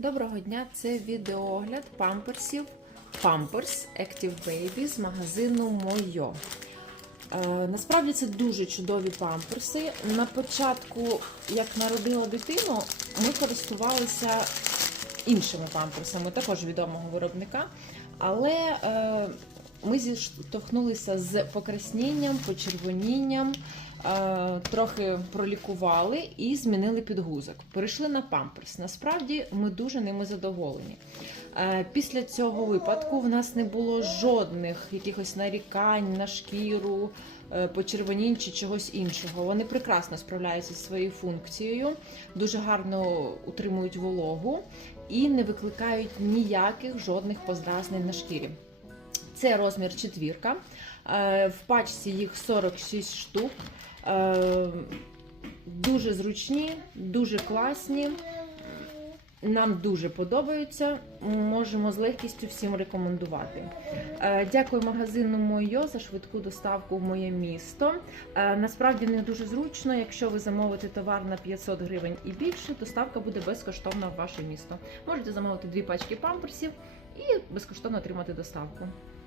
Доброго дня! Це відеоогляд памперсів Pampers Active Baby з магазину Мойо. Е, насправді це дуже чудові памперси. На початку, як народила дитину, ми користувалися іншими памперсами, також відомого виробника. Але е, ми зіштовхнулися з покрасненням, почервонінням, е, трохи пролікували і змінили підгузок. Перейшли на памперс. Насправді ми дуже ними задоволені. Е, Після цього випадку в нас не було жодних якихось нарікань на шкіру, е, почервонінь чи чогось іншого. Вони прекрасно справляються зі своєю функцією, дуже гарно утримують вологу і не викликають ніяких жодних поздразнень на шкірі. Це розмір четвірка. Е, В пачці їх 46 штук. Е, Дуже зручні, дуже класні. Нам дуже подобаються. Можемо з легкістю всім рекомендувати. Е, Дякую магазину Мойо за швидку доставку в моє місто. Насправді не дуже зручно. Якщо ви замовите товар на 500 гривень і більше, доставка буде безкоштовна в ваше місто. Можете замовити дві пачки памперсів і безкоштовно отримати доставку.